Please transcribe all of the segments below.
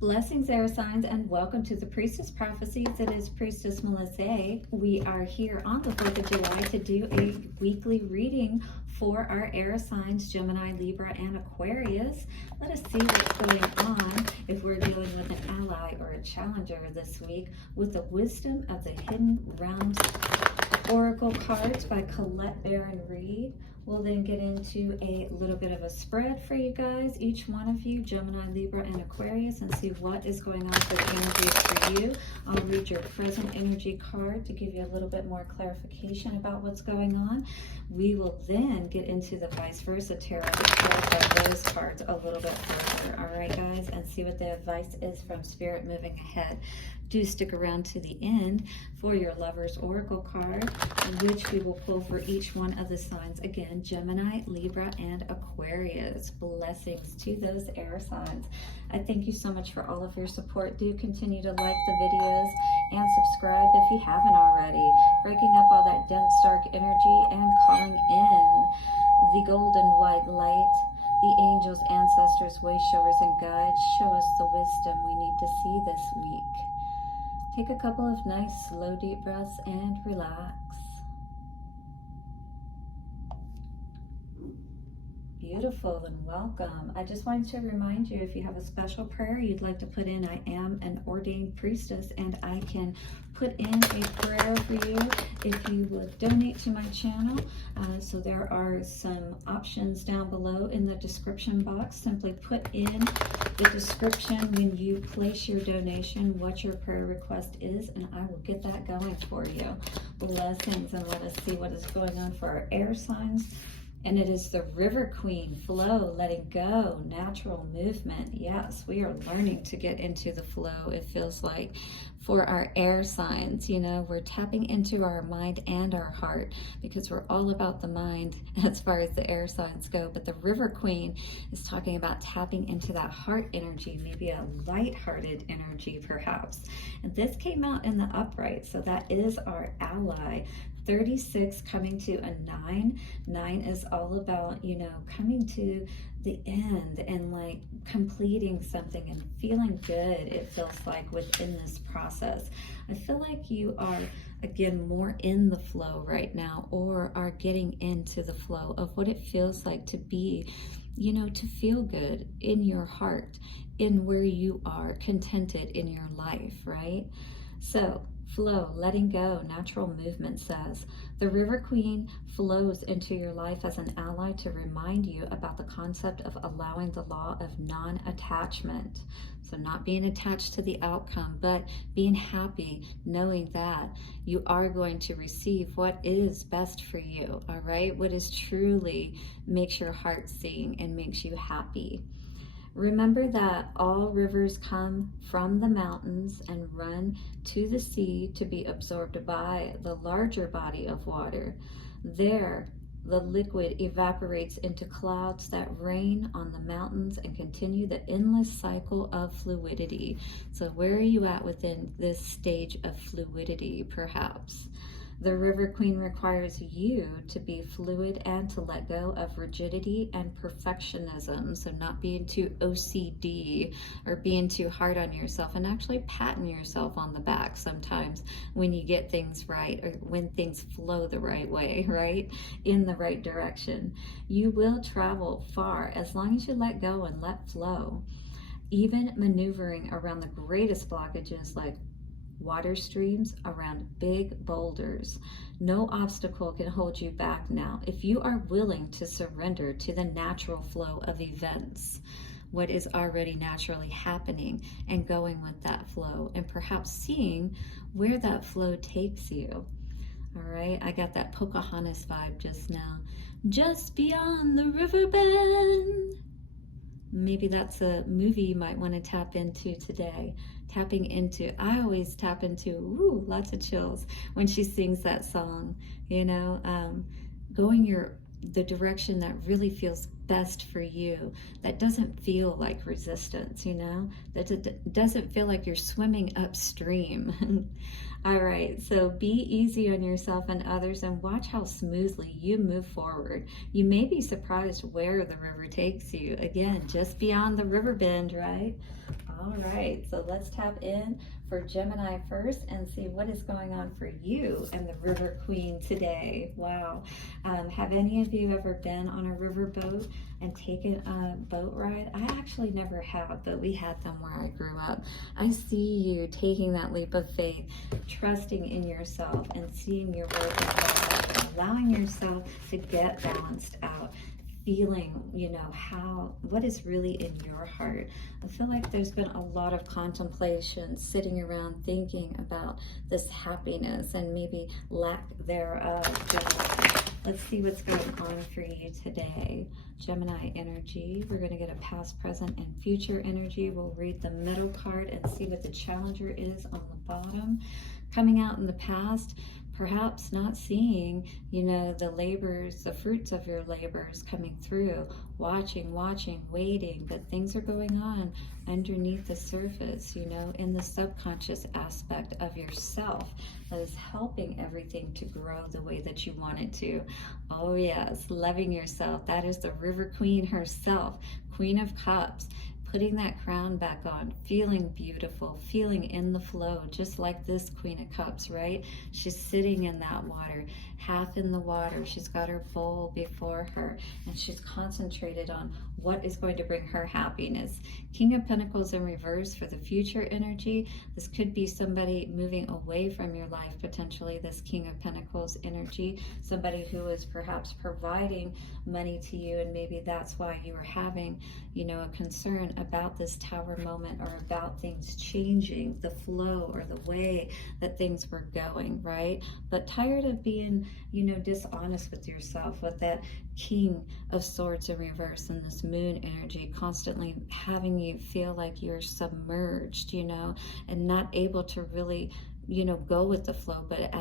Blessings, air signs, and welcome to the Priestess Prophecies. It is Priestess Melissae. We are here on the 4th of July to do a weekly reading for our air signs, Gemini, Libra, and Aquarius. Let us see what's going on if we're dealing with an ally or a challenger this week with the Wisdom of the Hidden Realms Oracle cards by Colette Baron Reed. We'll then get into a little bit of a spread for you guys, each one of you, Gemini, Libra, and Aquarius, and see what is going on for the energies for you. I'll read your present energy card to give you a little bit more clarification about what's going on. We will then get into the vice versa tarot to clarify those cards a little bit further. All right, guys, and see what the advice is from Spirit moving ahead. Do stick around to the end for your Lover's Oracle card, which we will pull for each one of the signs. Again, Gemini, Libra, and Aquarius. Blessings to those air signs. I thank you so much for all of your support. Do continue to like the videos and subscribe if you haven't already. Breaking up all that dense, dark energy and calling in the golden white light, the angels, ancestors, way showers, and guides. Show us the wisdom we need to see this week. Take a couple of nice, slow, deep breaths and relax. Beautiful and welcome. I just wanted to remind you, if you have a special prayer you'd like to put in, I am an ordained priestess and I can put in a prayer for you if you would donate to my channel. So there are some options down below in the description box. Simply put in the description when you place your donation what your prayer request is, and I will get that going for you. Blessings, and let us see what is going on for our air signs. And it is the River Queen, flow, letting go, natural movement. Yes, we are learning to get into the flow, it feels like, for our air signs. You know, we're tapping into our mind and our heart because we're all about the mind as far as the air signs go. But the River Queen is talking about tapping into that heart energy, maybe a light-hearted energy perhaps. And this came out in the upright, so that is our ally. 36 coming to a 9. 9 is all about, you know, coming to the end and like completing something and feeling good, it feels like, within this process. I feel like you are, again, more in the flow right now, or are getting into the flow of what it feels like to be, you know, to feel good in your heart, in where you are, contented in your life, right? So flow, letting go, natural movement says. The River Queen flows into your life as an ally to remind you about the concept of allowing the law of non-attachment. So not being attached to the outcome, but being happy, knowing that you are going to receive what is best for you, all right? What is truly makes your heart sing and makes you happy. Remember that all rivers come from the mountains and run to the sea to be absorbed by the larger body of water. There, the liquid evaporates into clouds that rain on the mountains and continue the endless cycle of fluidity. So where are you at within this stage of fluidity, perhaps? The River Queen requires you to be fluid and to let go of rigidity and perfectionism. So not being too OCD or being too hard on yourself, and actually patting yourself on the back sometimes when you get things right, or when things flow the right way, right? In the right direction. You will travel far as long as you let go and let flow. Even maneuvering around the greatest blockages like water streams, around big boulders. No obstacle can hold you back now if you are willing to surrender to the natural flow of events, what is already naturally happening, and going with that flow, and perhaps seeing where that flow takes you. All right, I got that Pocahontas vibe just now. Just beyond the river bend. Maybe that's a movie you might want to tap into today. Tapping into, I always tap into, lots of chills when she sings that song, you know, going the direction that really feels best for you, that doesn't feel like resistance, you know, that doesn't feel like you're swimming upstream. All right, so be easy on yourself and others and watch how smoothly you move forward. You may be surprised where the river takes you. Again, just beyond the river bend, right? All right, so let's tap in for Gemini first and see what is going on for you and the River Queen today. Wow. Have any of you ever been on a river boat and taken a boat ride? I actually never have, but we had them where I grew up. I see you taking that leap of faith, trusting in yourself and seeing your work and allowing yourself to get balanced out. Feeling, you know, what is really in your heart. I feel like there's been a lot of contemplation sitting around thinking about this happiness and maybe lack thereof. Let's see what's going on for you today. Gemini energy. We're going to get a past, present, and future energy. We'll read the middle card and see what the challenger is on the bottom. Coming out in the past, perhaps not seeing, you know, the labors, the fruits of your labors coming through, watching, waiting, but things are going on underneath the surface, you know, in the subconscious aspect of yourself that is helping everything to grow the way that you want it to. Oh yes, loving yourself. That is the River Queen herself, Queen of Cups. Putting that crown back on, feeling beautiful, feeling in the flow, just like this Queen of Cups, right? She's sitting in that water, half in the water. She's got her bowl before her, and she's concentrated on what is going to bring her happiness. King of Pentacles in reverse for the future energy. This could be somebody moving away from your life, potentially, this King of Pentacles energy. Somebody who is perhaps providing money to you, and maybe that's why you were having, you know, a concern about this Tower moment or about things changing, the flow or the way that things were going, right? But tired of being, you know, dishonest with yourself, with that King of Swords in reverse and this moon energy constantly having you feel like you're submerged, you know, and not able to really, you know, go with the flow, but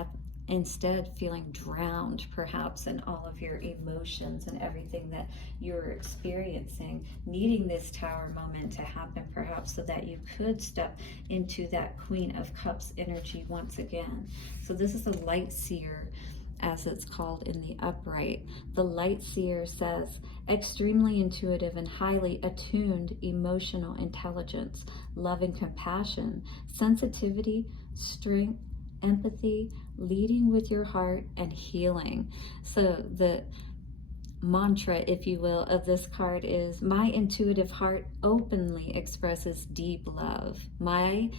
instead feeling drowned perhaps in all of your emotions and everything that you're experiencing, needing this Tower moment to happen perhaps so that you could step into that Queen of Cups energy once again. So this is a light seer, as it's called in the upright. The light seer says, extremely intuitive and highly attuned emotional intelligence, love and compassion, sensitivity, strength, empathy, leading with your heart, and healing. So the mantra, if you will, of this card is, my intuitive heart openly expresses deep love. My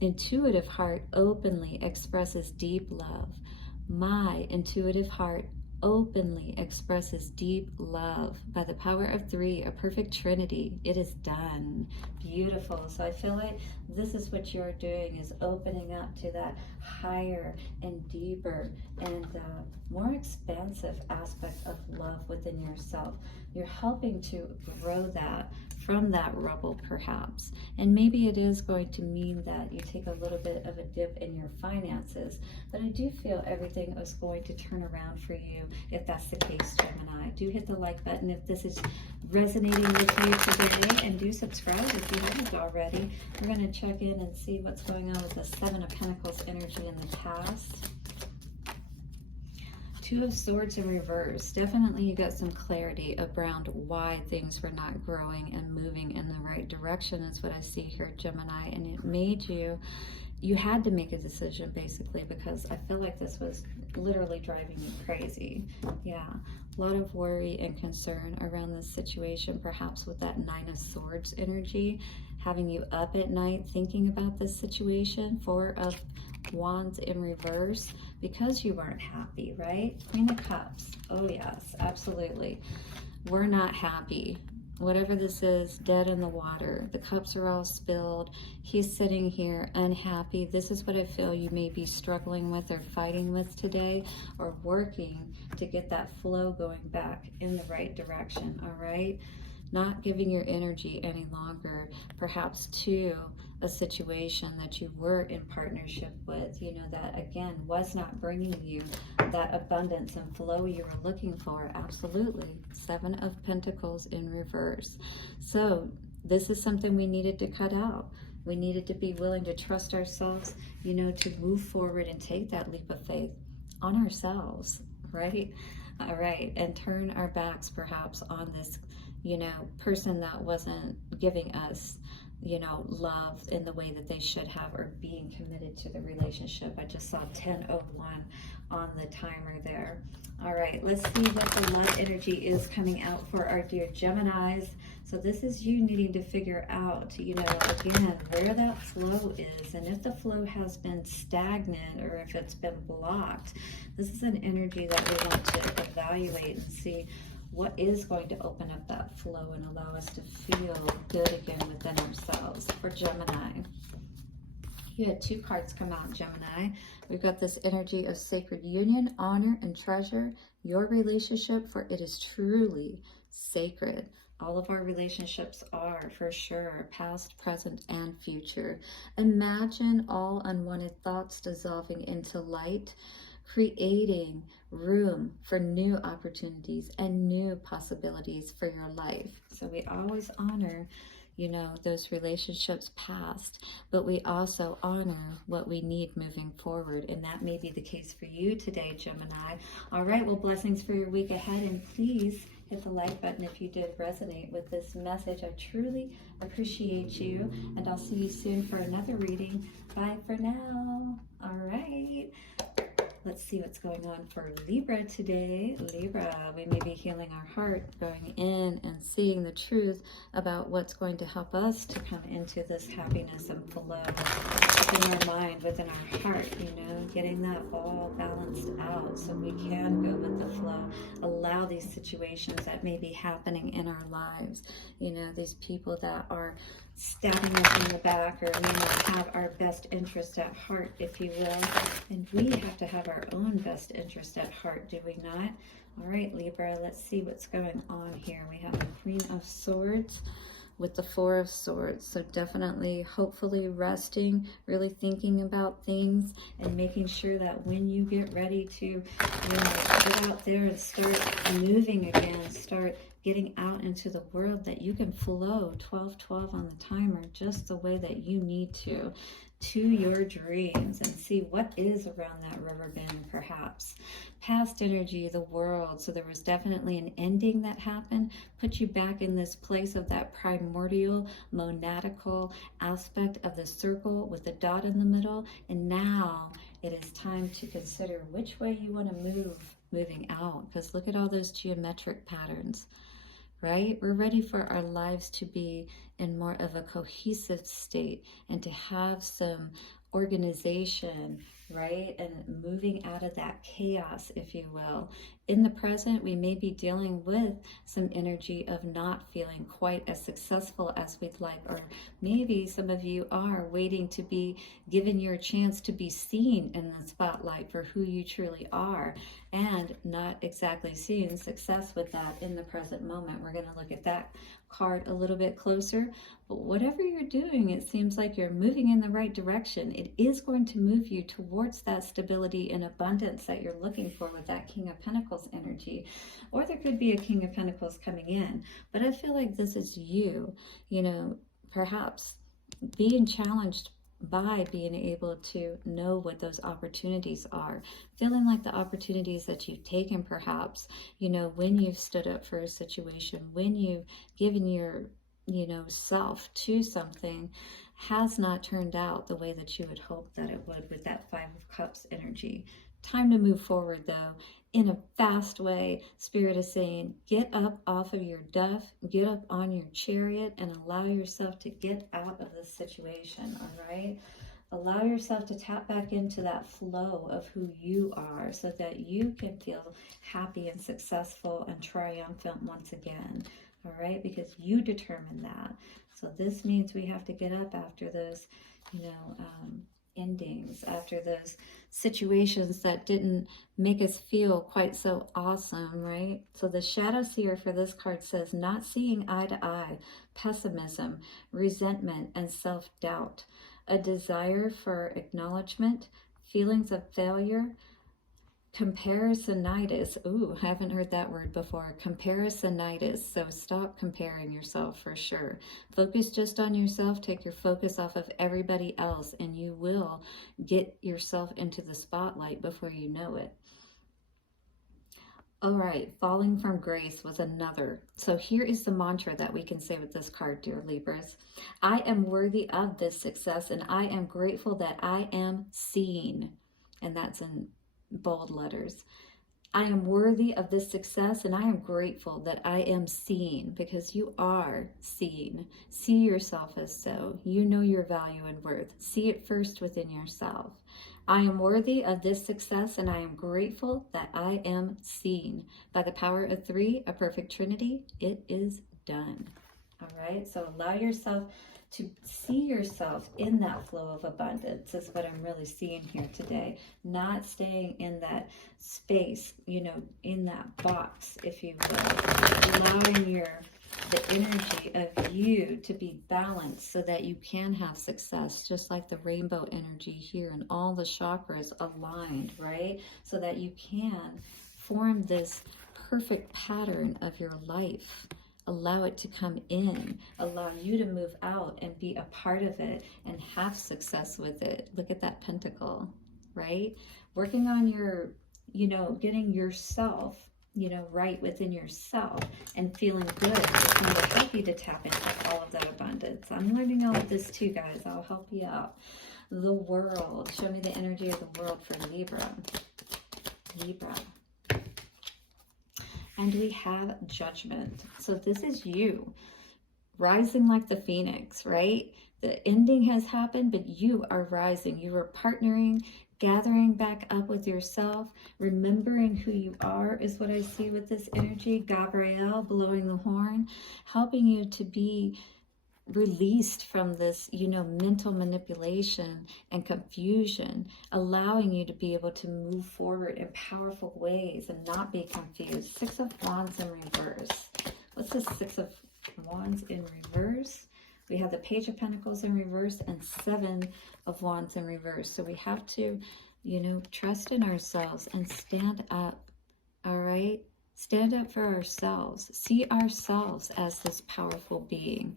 intuitive heart openly expresses deep love. My intuitive heart openly expresses deep love. By the power of 3, a perfect trinity, it is done. Beautiful. So I feel like this is what you're doing, is opening up to that higher and deeper and more expansive aspect of love within yourself. You're helping to grow that from that rubble perhaps. And maybe it is going to mean that you take a little bit of a dip in your finances, but I do feel everything is going to turn around for you if that's the case, Gemini. Do hit the like button if this is resonating with you today, and do subscribe if you haven't already. We're going to check in and see what's going on with the 7 of Pentacles energy in the past. 2 of Swords in reverse. Definitely you got some clarity around why things were not growing and moving in the right direction is what I see here, Gemini. And it made you had to make a decision basically, because I feel like this was literally driving you crazy. Yeah, a lot of worry and concern around this situation, perhaps with that 9 of Swords energy, having you up at night thinking about this situation. 4 of Wands in reverse, because you weren't happy, right? Queen of Cups. Oh yes, absolutely. We're not happy. Whatever this is, dead in the water. The cups are all spilled. He's sitting here unhappy. This is what I feel you may be struggling with or fighting with today, or working to get that flow going back in the right direction, all right? Not giving your energy any longer, perhaps to a situation that you were in partnership with, you know, that again was not bringing you that abundance and flow you were looking for. Absolutely. 7 of Pentacles in reverse. So this is something we needed to cut out. We needed to be willing to trust ourselves, you know, to move forward and take that leap of faith on ourselves, right? All right, and turn our backs perhaps on this, you know, person that wasn't giving us you know, love in the way that they should have, or being committed to the relationship. I just saw 10:01 on the timer there. All right, let's see what the love energy is coming out for our dear Geminis. So this is you needing to figure out, you know, again, where that flow is, and if the flow has been stagnant or if it's been blocked. This is an energy that we want to evaluate and see what is going to open up that flow and allow us to feel good again within ourselves. For Gemini, you had 2 cards come out, Gemini. We've got this energy of sacred union, honor, and treasure your relationship, for it is truly sacred. All of our relationships are, for sure, past, present, and future. Imagine all unwanted thoughts dissolving into light, creating room for new opportunities and new possibilities for your life. So we always honor, you know, those relationships past, but we also honor what we need moving forward. And that may be the case for you today, Gemini. All right, well, blessings for your week ahead. And please hit the like button if you did resonate with this message. I truly appreciate you. And I'll see you soon for another reading. Bye for now. All right. Let's see what's going on for Libra today. Libra, we may be healing our heart, going in and seeing the truth about what's going to help us to come into this happiness and flow within our mind, within our heart, you know, getting that all balanced out so we can go with the flow. Allow these situations that may be happening in our lives, you know, these people that are stabbing us in the back or may not have our best interest at heart, if you will. And we have to have our own best interest at heart, do we not? All right, Libra, let's see what's going on here. We have the Queen of Swords with the Four of Swords. So definitely, hopefully resting, really thinking about things and making sure that when you get ready to, you know, get out there and start moving again, start getting out into the world, that you can flow 12-12 on the timer just the way that you need to your dreams, and see what is around that river bend, perhaps. Past energy, the world. So there was definitely an ending that happened, put you back in this place of that primordial, monadical aspect of the circle with the dot in the middle. And now it is time to consider which way you want to moving out, because look at all those geometric patterns. Right? We're ready for our lives to be in more of a cohesive state and to have some organization, right? And moving out of that chaos, if you will. In the present, we may be dealing with some energy of not feeling quite as successful as we'd like, or maybe some of you are waiting to be given your chance to be seen in the spotlight for who you truly are, and not exactly seeing success with that in the present moment. We're going to look at that card a little bit closer. But whatever you're doing, it seems like you're moving in the right direction. It is going to move you towards that stability and abundance that you're looking for with that King of Pentacles energy. Or there could be a King of Pentacles coming in. But I feel like this is you, you know, perhaps being challenged by being able to know what those opportunities are, feeling like the opportunities that you've taken, perhaps, you know, when you've stood up for a situation, when you've given your, you know, self to something, has not turned out the way that you would hope that it would with that Five of Cups energy. Time to move forward, though, in a fast way. Spirit is saying, get up off of your duff, get up on your chariot, and allow yourself to get out of this situation, all right? Allow yourself to tap back into that flow of who you are so that you can feel happy and successful and triumphant once again, all right? Because you determine that. So this means we have to get up after those, you know, endings, after those situations that didn't make us feel quite so awesome, right? So the Shadow Seer for this card says, not seeing eye to eye, pessimism, resentment, and self-doubt, a desire for acknowledgement, feelings of failure, comparisonitis. Ooh, I haven't heard that word before. Comparisonitis. So stop comparing yourself, for sure. Focus just on yourself. Take your focus off of everybody else, and you will get yourself into the spotlight before you know it. All right, falling from grace was another. So here is the mantra that we can say with this card, dear Libras. I am worthy of this success, and I am grateful that I am seen. And that's in bold letters. I am worthy of this success, and I am grateful that I am seen, because you are seen. See yourself as so. You know your value and worth. See it first within yourself. I am worthy of this success, and I am grateful that I am seen. By the power of 3, a perfect trinity, it is done. All right, so allow yourself to see yourself in that flow of abundance is what I'm really seeing here today. Not staying in that space, you know, in that box, if you will. Allowing the energy of you to be balanced so that you can have success, just like the rainbow energy here and all the chakras aligned, right? So that you can form this perfect pattern of your life. Allow it to come in, allow you to move out and be a part of it and have success with it. Look at that pentacle, right? Working on your, you know, getting yourself, you know, right within yourself and feeling good is going to help you to tap into all of that abundance. I'm learning all of this too, guys. I'll help you out. The world. Show me the energy of the world for Libra. Libra. And we have judgment. So this is you rising like the phoenix, right? The ending has happened, but you are rising. You are partnering, gathering back up with yourself, remembering who you are is what I see with this energy. Gabrielle blowing the horn, helping you to be released from this, you know, mental manipulation and confusion, allowing you to be able to move forward in powerful ways and not be confused. 6 of Wands in reverse. What's the 6 of Wands in reverse? We have the Page of Pentacles in reverse and 7 of Wands in reverse. So we have to, you know, trust in ourselves and stand up, all right? Stand up for ourselves. See ourselves as this powerful being.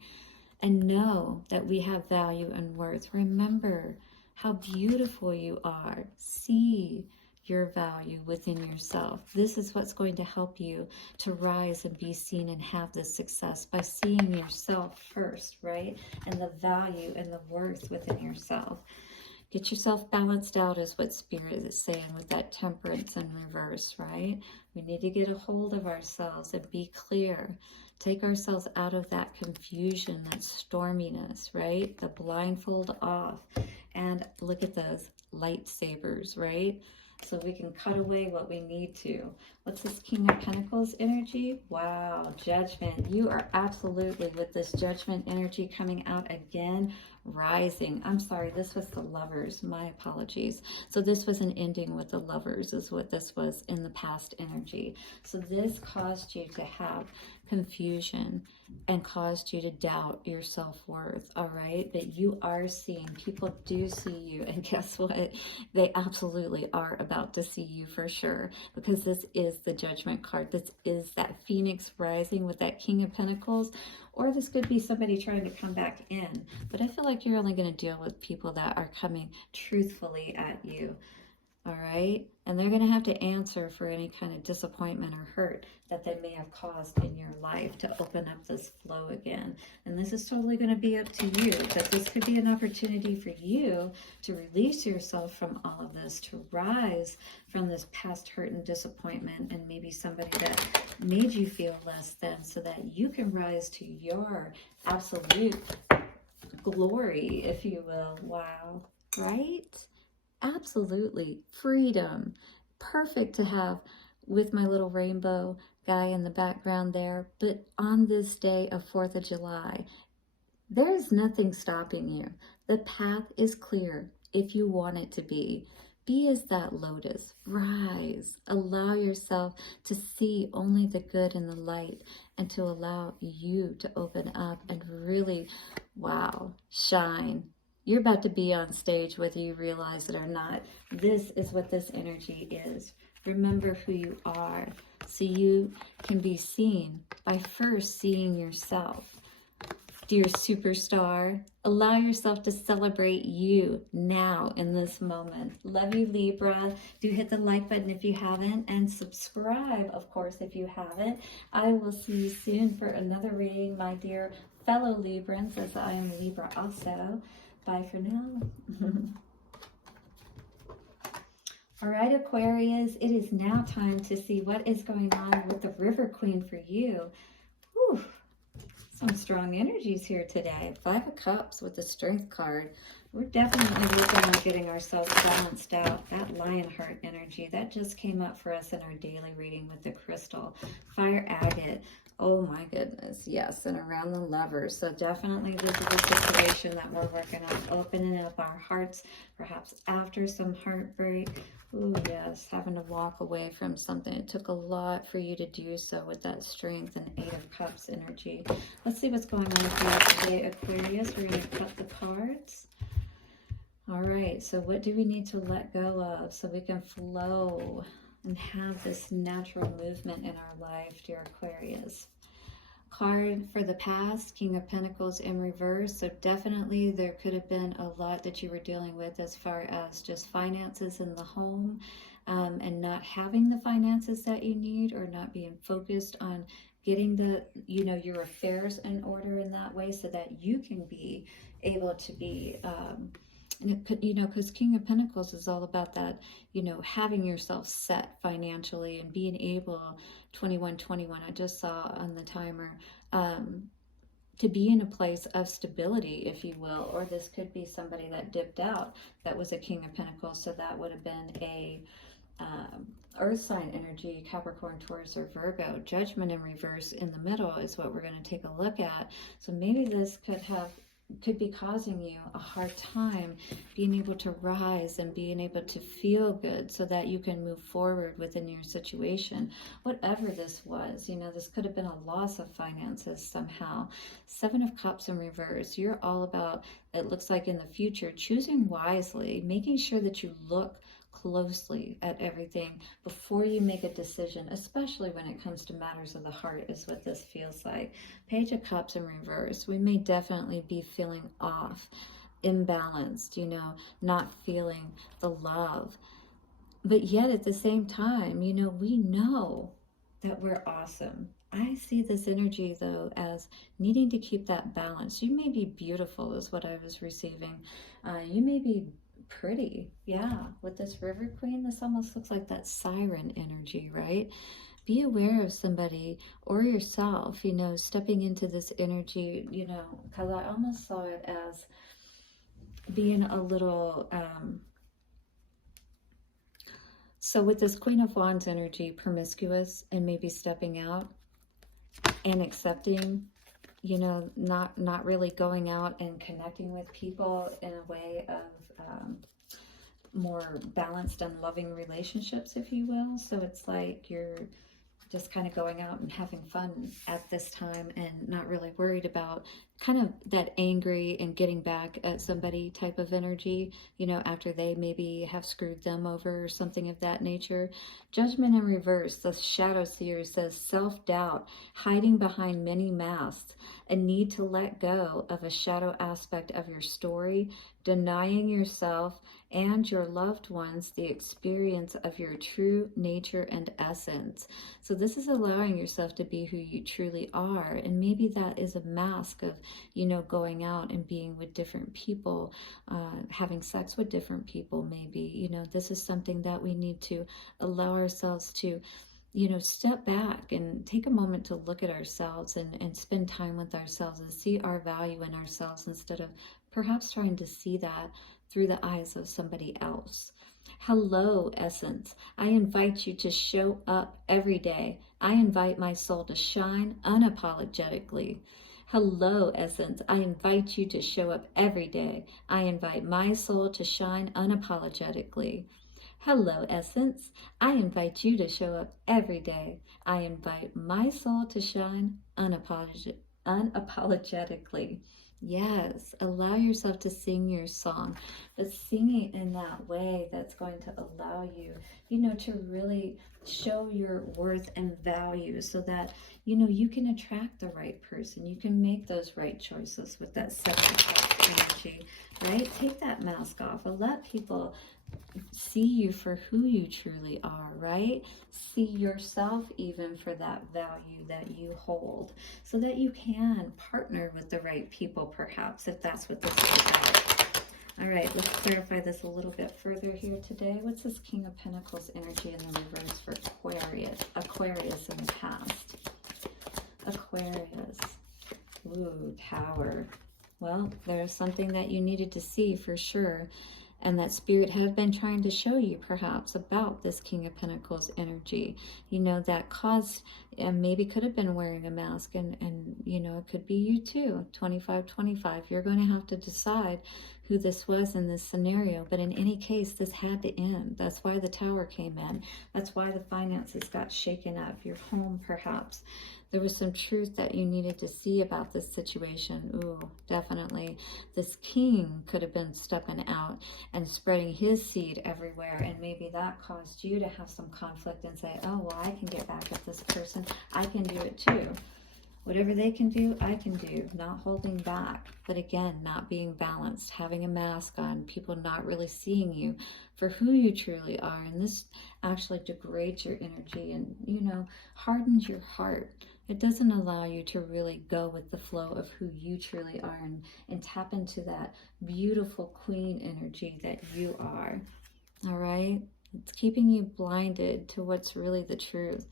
And know that we have value and worth. Remember how beautiful you are. See your value within yourself. This is what's going to help you to rise and be seen and have this success, by seeing yourself first, right? And the value and the worth within yourself. Get yourself balanced out is what Spirit is saying with that Temperance in reverse, right? We need to get a hold of ourselves and be clear. Take ourselves out of that confusion, that storminess, right? The blindfold off. And look at those lightsabers, right? So we can cut away what we need to. What's this King of Pentacles energy? Wow, judgment. You are absolutely, with this judgment energy coming out again, rising. I'm sorry, this was the Lovers. My apologies. So this was an ending with the Lovers is what this was in the past energy. So this caused you to have confusion and caused you to doubt your self-worth, all right? But you are seen. People do see you. And guess what? They absolutely are about to see you for sure, because this is the Judgment card. This is that Phoenix rising with that King of Pentacles. Or this could be somebody trying to come back in. But I feel like you're only going to deal with people that are coming truthfully at you. All right? And they're going to have to answer for any kind of disappointment or hurt that they may have caused in your life to open up this flow again. And this is totally going to be up to you. But this could be an opportunity for you to release yourself from all of this, to rise from this past hurt and disappointment, and maybe somebody that made you feel less than, so that you can rise to your absolute glory, if you will. Wow. Right? Absolutely. Freedom. Perfect to have with my little rainbow guy in the background there. But on this day of 4th of July, there is nothing stopping you. The path is clear if you want it to be. Be as that lotus. Rise. Allow yourself to see only the good in the light, and to allow you to open up and really, wow, shine. You're about to be on stage whether you realize it or not. This is what this energy is. Remember who you are, so you can be seen by first seeing yourself. Dear superstar, allow yourself to celebrate you now in this moment. Love you, Libra. Do hit the like button if you haven't, and subscribe, of course, if you haven't. I will see you soon for another reading, my dear fellow Librans, as I am Libra also. Bye for now. All right, Aquarius, it is now time to see what is going on with the River Queen for you. Whew. Some strong energies here today. 5 of Cups with the Strength card. We're definitely working on getting ourselves balanced out. That Lionheart energy, that just came up for us in our daily reading with the crystal. Fire Agate. Oh my goodness, yes, and around the Lovers. So definitely this is a situation that we're working on, opening up our hearts, perhaps after some heartbreak. Ooh, yes, having to walk away from something. It took a lot for you to do so with that Strength and 8 of Cups energy. Let's see what's going on with you today, Aquarius. We're going to cut the cards. All right, so what do we need to let go of so we can flow and have this natural movement in our life, dear Aquarius? Card for the past, King of Pentacles in reverse. So definitely there could have been a lot that you were dealing with as far as just finances in the home, and not having the finances that you need, or not being focused on getting the, your affairs in order in that way so that you can be able to be, because King of Pentacles is all about that, having yourself set financially and being able, 2121, I just saw on the timer, to be in a place of stability, if you will. Or this could be somebody that dipped out that was a King of Pentacles, so that would have been a earth sign energy, Capricorn, Taurus, or Virgo. Judgment in reverse in the middle is what we're going to take a look at. So maybe this could be causing you a hard time being able to rise and being able to feel good so that you can move forward within your situation. Whatever this was, this could have been a loss of finances somehow. 7 of Cups in reverse. You're all about, it looks like in the future, choosing wisely, making sure that you look closely at everything before you make a decision, especially when it comes to matters of the heart, is what this feels like. Page of Cups in reverse. We may definitely be feeling off, imbalanced, not feeling the love. But yet at the same time, we know that we're awesome. I see this energy, though, as needing to keep that balance. You may be beautiful, is what I was receiving. You may be pretty, yeah. With this River Queen, this almost looks like that siren energy, right? Be aware of somebody or yourself, stepping into this energy, because I almost saw it as being a little, so with this Queen of Wands energy, promiscuous and maybe stepping out and accepting, not really going out and connecting with people in a way of more balanced and loving relationships, if you will. So it's like you're just kind of going out and having fun at this time and not really worried about kind of that angry and getting back at somebody type of energy, after they maybe have screwed them over or something of that nature. Judgment in reverse, the Shadow Seer says self-doubt, hiding behind many masks, a need to let go of a shadow aspect of your story, denying yourself and your loved ones the experience of your true nature and essence. So this is allowing yourself to be who you truly are. And maybe that is a mask of, going out and being with different people, having sex with different people, maybe. This is something that we need to allow ourselves to, step back and take a moment to look at ourselves and spend time with ourselves and see our value in ourselves instead of perhaps trying to see that through the eyes of somebody else. Hello, Essence. I invite you to show up every day. I invite my soul to shine unapologetically. Hello, Essence. I invite you to show up every day. I invite my soul to shine unapologetically. Hello, Essence. I invite you to show up every day. I invite my soul to shine unapologetically. Yes, allow yourself to sing your song, but sing it in that way that's going to allow you, to really show your worth and value so that, you can attract the right person. You can make those right choices with that 7 o'clock energy, right? Take that mask off and let people see you for who you truly are, right? See yourself even for that value that you hold so that you can partner with the right people, perhaps, if that's what this is about. All right, let's clarify this a little bit further here today. What's this King of Pentacles energy in the reverse for Aquarius in the past? Aquarius. Ooh, Tower. Well, there's something that you needed to see for sure, and that Spirit have been trying to show you perhaps about this King of Pentacles energy, that caused, and maybe could have been wearing a mask, and it could be you too. 25-25, you're going to have to decide who this was in this scenario, but in any case, this had to end. That's why the Tower came in. That's why the finances got shaken up, your home perhaps. There was some truth that you needed to see about this situation. Ooh, definitely. This king could have been stepping out and spreading his seed everywhere, and maybe that caused you to have some conflict and say, oh, well, I can get back at this person. I can do it too. Whatever they can do, I can do. Not holding back, but again, not being balanced, having a mask on, people not really seeing you for who you truly are. And this actually degrades your energy and, hardens your heart. It doesn't allow you to really go with the flow of who you truly are and tap into that beautiful queen energy that you are. All right? It's keeping you blinded to what's really the truth,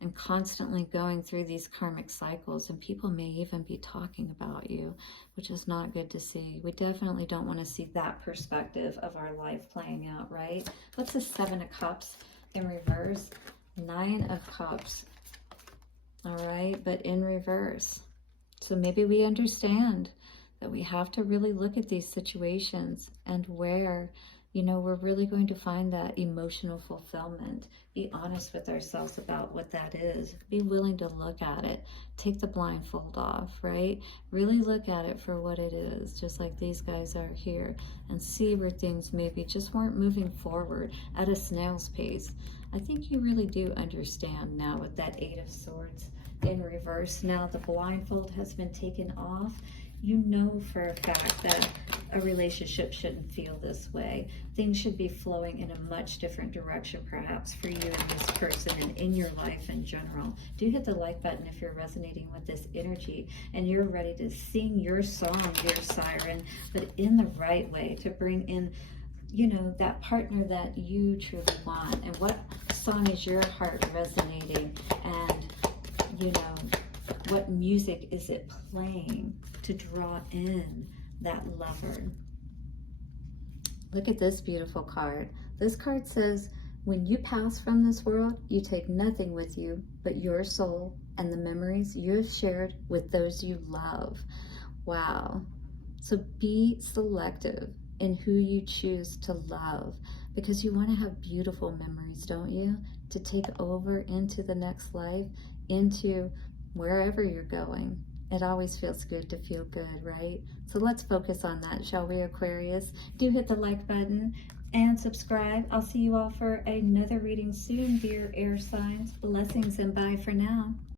and constantly going through these karmic cycles, and people may even be talking about you, which is not good to see. We definitely don't want to see that perspective of our life playing out, right? What's the 7 of Cups in reverse? 9 of Cups. All right, but in reverse. So maybe we understand that we have to really look at these situations and where, we're really going to find that emotional fulfillment. Be honest with ourselves about what that is. Be willing to look at it. Take the blindfold off, right? Really look at it for what it is, just like these guys are here, and see where things maybe just weren't moving forward at a snail's pace. I think you really do understand now with that 8 of Swords in reverse. Now the blindfold has been taken off. You know for a fact that a relationship shouldn't feel this way. Things should be flowing in a much different direction, perhaps, for you and this person and in your life in general. Do hit the like button if you're resonating with this energy and you're ready to sing your song, your siren, but in the right way, to bring in, that partner that you truly want. And what song is your heart resonating? And, what music is it playing to draw in that lover? Look at this beautiful card. This card says, when you pass from this world, you take nothing with you but your soul and the memories you have shared with those you love. Wow. So be selective in who you choose to love, because you want to have beautiful memories, don't you? To take over into the next life, into wherever you're going. It always feels good to feel good, right? So let's focus on that, shall we, Aquarius? Do hit the like button and subscribe. I'll see you all for another reading soon, dear air signs. Blessings and bye for now.